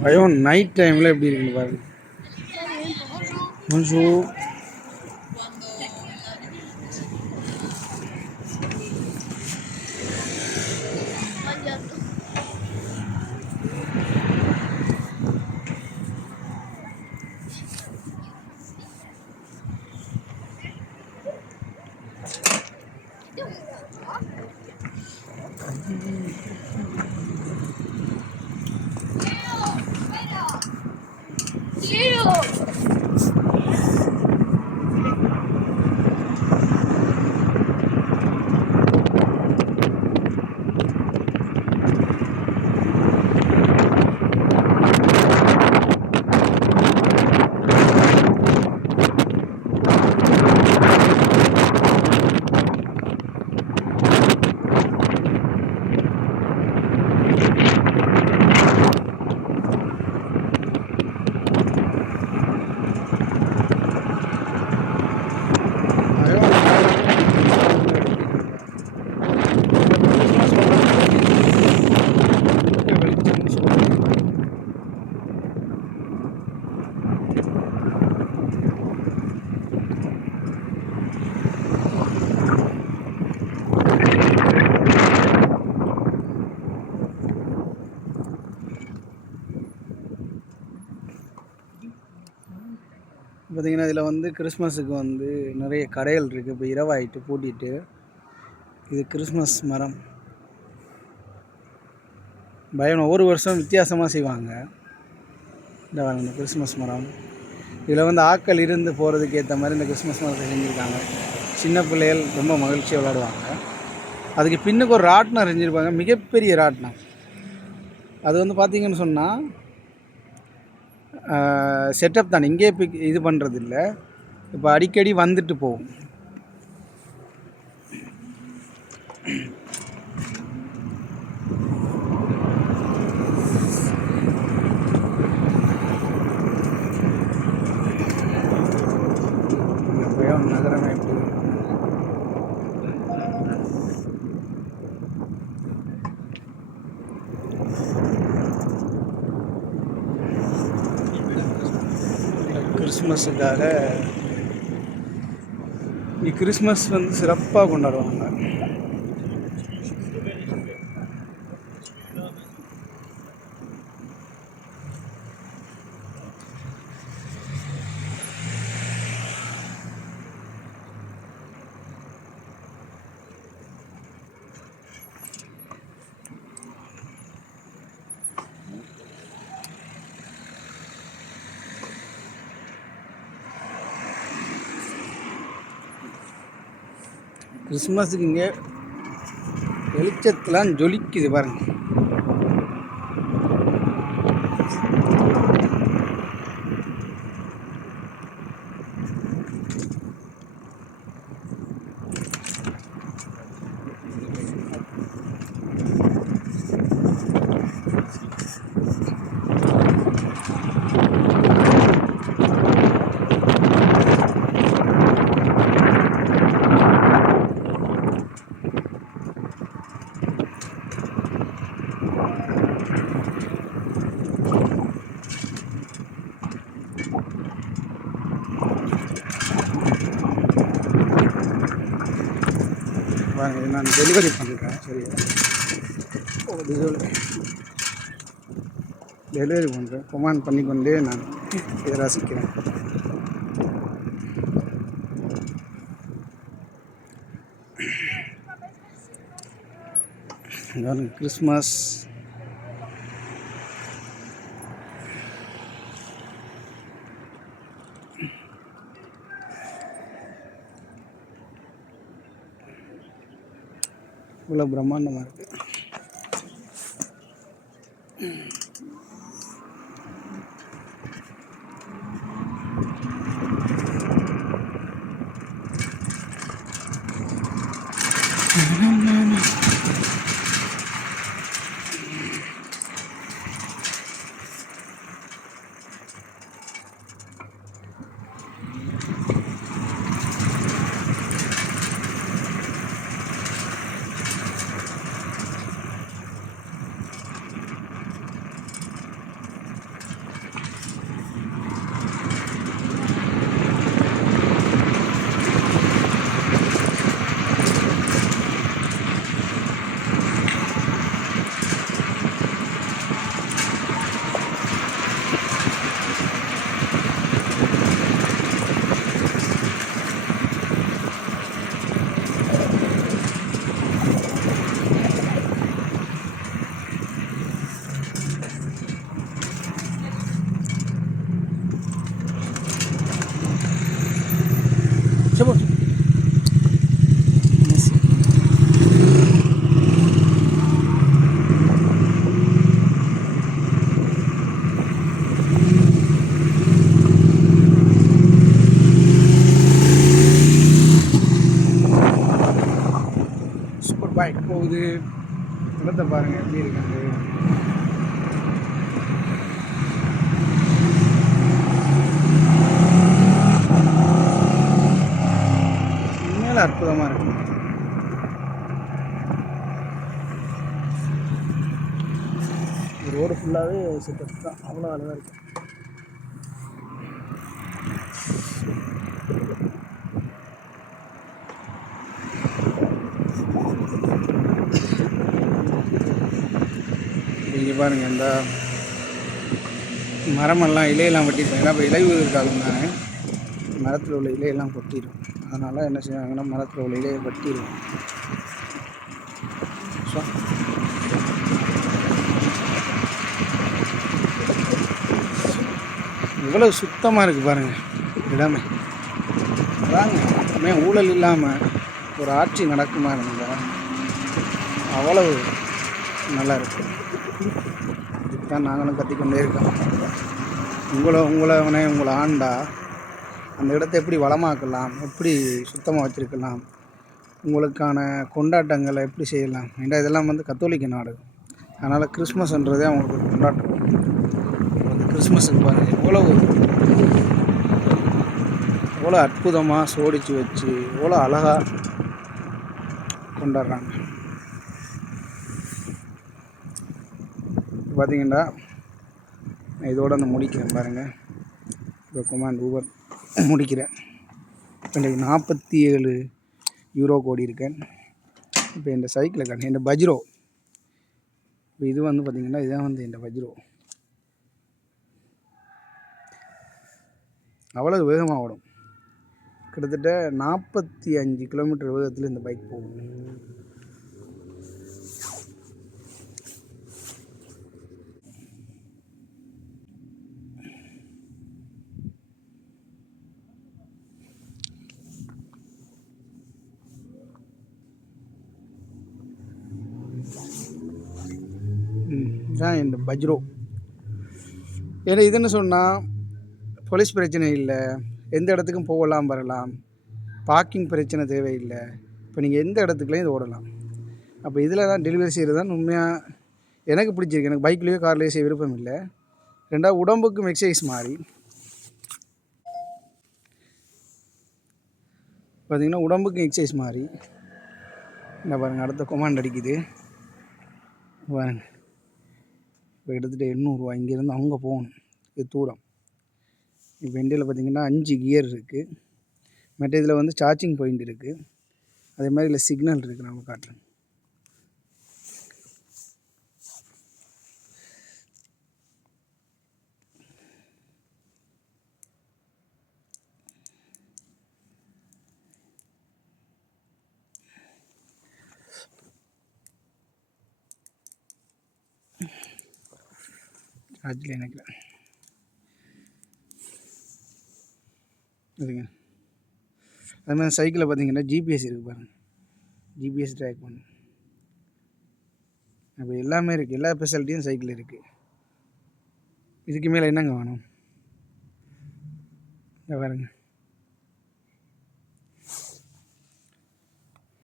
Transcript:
பயம் நைட் டைமில் எப்படி இருக்குன்னு பாருங்க. பார்த்திங்கன்னா இதில் வந்து கிறிஸ்மஸுக்கு வந்து நிறைய கடைகள் இருக்குது இப்போ இரவாயிட்டு பூட்டிட்டு இது கிறிஸ்மஸ் மரம். பயம் ஒவ்வொரு வருஷம் வித்தியாசமாக செய்வாங்க. இந்த இந்த கிறிஸ்மஸ் மரம். இதில் வந்து ஆக்கள் இருந்து போகிறதுக்கு ஏற்ற மாதிரி இந்த கிறிஸ்மஸ் மரத்தை செஞ்சுருக்காங்க. சின்ன பிள்ளைகள் ரொம்ப மகிழ்ச்சியாக விளையாடுவாங்க. அதுக்கு பின்னுக்கு ஒரு ராட்டினம் செஞ்சுருப்பாங்க. மிகப்பெரிய ராட்டினம். அது வந்து பார்த்திங்கன்னு சொன்னால் செட்டப் தான். இங்கே பிக் இது பண்ணுறது இல்லை இப்போ அடிக்கடி வந்துட்டு போகும். நகரமே எப்படி இருக்கு. கிறிஸ்மஸுக்காக இங்கே கிறிஸ்மஸ் வந்து சிறப்பாக கொண்டாடுவாங்க. கிறிஸ்மஸுக்கு இங்கே வெளிச்சத்தெலாம் ஜொலிக்குது பாருங்கள் பாருங்கள் நான் டெலிவரி பண்ணுறேன் சரியா? டெலிவரி பண்ணுறேன் கொமான் பண்ணி கொண்டே நான் இதை ரசிக்கிறேன். கிறிஸ்மஸ் இவ்வளோ பிரம்மாண்டமாக இருக்குது பாருங்கள் எப்படி இருக்குது. உண்மையில அற்புதமாக இருக்கு. ரோடு ஃபுல்லாகவே செட்டப் தான். அவ்வளோ அழகாக இருக்கும் இங்கே பாருங்கள் இந்த மரமெல்லாம் இலையெல்லாம் வெட்டிட்டாங்க ஏன்னா இப்போ இலையுதிர் காலம் தானே. மரத்தில் உள்ள இலையெல்லாம் கொட்டிடும் அதனால் என்ன செய்வாங்கன்னா மரத்தில் உள்ள இலையை வெட்டிடும் ஸோ இவ்வளோ சுத்தமாக இருக்குது பாருங்கள் இடமே. அதாங்க இனிமே ஊழல் இல்லாமல் ஒரு ஆட்சி நடக்குமா இருந்தால் அவ்வளவு நல்லா இருக்கும் இதுக்கு தான் நாங்களும் கத்திக்கொண்டே இருக்கோம். உங்களை உங்களை அவனே உங்களை ஆண்டா அந்த இடத்தை எப்படி வளமாக்கலாம் எப்படி சுத்தமாக வச்சுருக்கலாம் உங்களுக்கான கொண்டாட்டங்களை எப்படி செய்யலாம் ஏன்னா இதெல்லாம் வந்து கத்தோலிக்க நாடு. அதனால் கிறிஸ்மஸ்ன்றதே அவங்களுக்கு ஒரு கொண்டாட்டம். வந்து கிறிஸ்மஸுக்கு பாருங்கள் எவ்வளோ எவ்வளோ அற்புதமாக சோடித்து வச்சு எவ்வளோ அழகாக கொண்டாடுறாங்க. பார்த்தீங்கன்னா நான் இதோட அந்த முடிக்கிறேன் பாருங்கள் இப்போ கொமாண்ட் ஊபர் முடிக்கிறேன். இப்போ இன்றைக்கு நாற்பத்தி ஏழு யூரோ கோடி இருக்கேன். இப்போ இந்த சைக்கிளை காட்டு இந்த பஜ்ரோ. இப்போ இது வந்து பார்த்திங்கன்னா இதுதான் வந்து இந்த பஜ்ரோ. அவ்வளோ வேகமாக ஓடும். கிட்டத்தட்ட நாற்பத்தி அஞ்சு கிலோமீட்டர் வேகத்தில் இந்த பைக் போகும். தான் இந்த பஜ்ரோ. ஏன்னா இதுன்னு சொன்னால் போலீஸ் பிரச்சனை இல்லை. எந்த இடத்துக்கும் போகலாம் வரலாம். பார்க்கிங் பிரச்சனை தேவையில்லை. இப்போ நீங்கள் எந்த இடத்துக்குலையும் இது ஓடலாம். அப்போ இதில் தான் டெலிவரி செய்கிறது தான் உண்மையாக எனக்கு பிடிச்சிருக்கு. எனக்கு பைக்லேயோ கார்லேயோ செய்ய விருப்பம் இல்லை. ரெண்டாவது உடம்புக்கும் எக்ஸசைஸ் மாதிரி பார்த்திங்கன்னா உடம்புக்கும் எக்ஸசைஸ் மாதிரி இந்த பாருங்கள் அடுத்த கொமாண்ட் அடிக்குது. பாருங்கள் இப்போ கிட்டத்தட்ட எண்ணூறுரூவா இங்கேருந்து அங்கே போகணும். இது தூரம். இப்போ இண்டியாவில் பார்த்திங்கன்னா அஞ்சு கியர் இருக்குது மற்ற இதில் வந்து சார்ஜிங் பாயிண்ட் இருக்குது அதே மாதிரி இதில் சிக்னல் இருக்குது நம்ம காட்டுறேன் அதில் நினைக்கிறேன் இதுங்க. அது மாதிரி சைக்கிளில் பார்த்தீங்கன்னா ஜிபிஎஸ் இருக்குது பாருங்கள் ஜிபிஎஸ் ட்ராக் பண்ணு. அப்போ எல்லாமே இருக்குது எல்லா ஃபெசிலிட்டியும் சைக்கிள் இருக்குது இதுக்கு மேலே என்னங்க வேணும்? பாருங்கள்